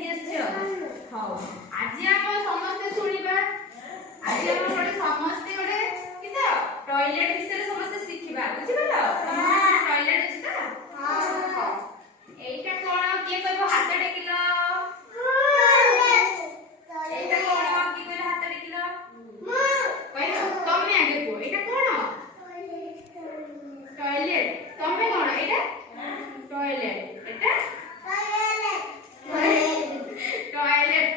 ନେଇକି ଆସିଛ। ହଉ ଆଜି ଆମେ ସମସ୍ତେ ଶୁଣିବା। ଆଜି ଆମେ ଗୋଟେ ସମସ୍ତେ ଗୋଟେ କିସ ଟয়ଲେଟ ବିଷୟରେ ସମସ୍ତେ ଶିଖିବା। ବୁଝିପାରିଲ? ଟয়ଲେଟ ଅଛି ତ? ହଉ ଏଇଟା କଣ କିଏ କହିବ ହାତ ଟେକିଲ? ଏଇଟା କଣ କିଏ କହିବ ହାତ ଟେକିଲ? କହିଲ ତମେ ଆଗେ କୁହ ଏଇଟା କଣ? ଟয়ଲେଟ। ତମେ କଣ ଏଇଟା? ଟয়ଲେଟ। ଏଟା ଟয়ଲେଟ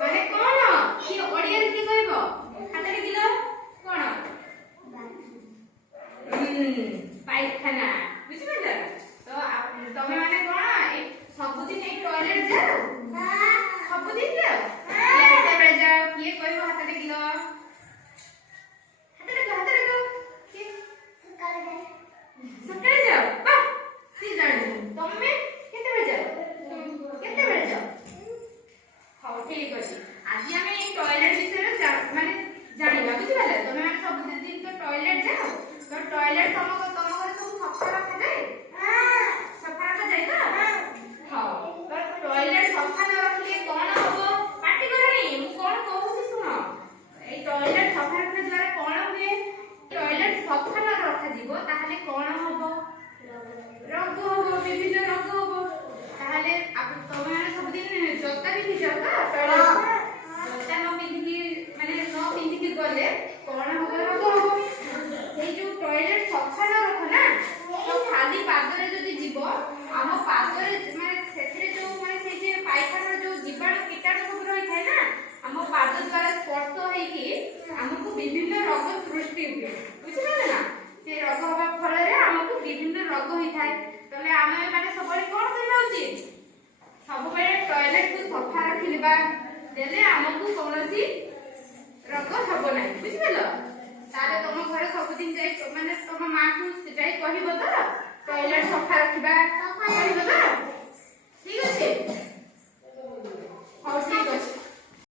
ମାନେ କଣ? କି ଓଡ଼ିଆରେ କି କହିବ? ହାତ ଟେକିଲ କଣ? ପାଇଖାନା। ବୁଝିପାରିଲ? ତ ତମେ ମାନେ କଣ ଏଇ ସବୁଦିନ ଏଇ ଟୟଲେଟ ଯାଅ? ସବୁଦିନ ଯାଅ? କେତେବେଳେ ଯାଅ? କିଏ କହିବ ହାତ ଟେକିଲ? ହାତ ଟେକ ହାତ ଟେକ। କିଏ? ସକାଳେ ଯାଅ? ବା ସିଏ ଜାଣିଛୁ। ତମେ କେତେବେଳେ ଯାଅ? କେତେବେଳେ ଯାଅ? ହଉ ଠିକ ଅଛି। ଆଜି ଆମେ ଏଇ ଟୟଲେଟ ବିଷୟରେ ମାନେ ଜାଣିବା। ବୁଝିପାରିଲେ? ତମେ ମାନେ ସବୁଦିନ ତ ଟୟଲେଟ ଯାଅ? ତ ଟୟଲେଟ ତମ ଘରେ ସବୁ ସଫା ରଖାଯାଏ? ସଫା ରଖାଯାଏ ତ? ହଉ ତ ଟୟଲେଟ ସଫା ନ ରଖିଲେ କଣ ହବ? ପାଟି କରନି, ମୁଁ କଣ କହୁଛି ଶୁଣ। ଏଇ ଟୟଲେଟ ସଫା ରଖିବା ଦ୍ୱାରା କଣ ହୁଏ? ଟୟଲେଟ ସଫା ନ ରଖାଯିବ ତାହେଲେ କଣ ହବ? ରୋଗ ହବ, ବିଭିନ୍ନ ରୋଗ ହବ। ତାହେଲେ ତମେ ମାନେ ସବୁଦିନ ଜୋତା ପିନ୍ଧିଯାଅ ତ ଟୟଲେଟ? ଜୋତା ନ ପିନ୍ଧିକି ମାନେ ନ ପିନ୍ଧିକି ଗଲେ କଣ ହବ? ରୋଗ ହବ। ସେଇ ଯୋଉ ଟୟଲେଟ ସଫା ନ ରଖ ନା ତ ଖାଲି ପାଦରେ ଯଦି ଯିବ ଆମ ପାଦରେ ମାନେ ସେଥିରେ ଯୋଉ ମାନେ ସେଇ ଯେ ପାଇଖାନାର ଯୋଉ ଜୀବାଣୁ କୀଟାଣୁ ସବୁ ରହିଥାଏ ନା ଆମ ପାଦ ଦ୍ୱାରା ସ୍ପର୍ଶ ହେଇକି ଆମକୁ ବିଭିନ୍ନ ରୋଗ ସୃଷ୍ଟି ହୁଏ। ବୁଝିପାରିଲେ ନା? ସେ ରୋଗ ହବା ଫଳରେ ଆମକୁ ବିଭିନ୍ନ ରୋଗ ହୋଇଥାଏ। ତାହେଲେ ଆମେ ମାନେ ସବୁବେଳେ କଣ କରିବା ଉଚିତ? ସବୁବେଳେ ଟୟଲେଟକୁ ସଫା ରଖିବା ଦେଲେ ଆମକୁ କୌଣସି ରୋଗ ହବ ନାହିଁ। ବୁଝିପାରିଲ? ତାହେଲେ ତମ ଘରେ ସବୁଦିନ ଯାଇ ମାନେ ତମ ମାକୁ ଯାଇ କହିବ ତ ଟୟଲେଟ ସଫା ରଖିବା? କହିବ ତ?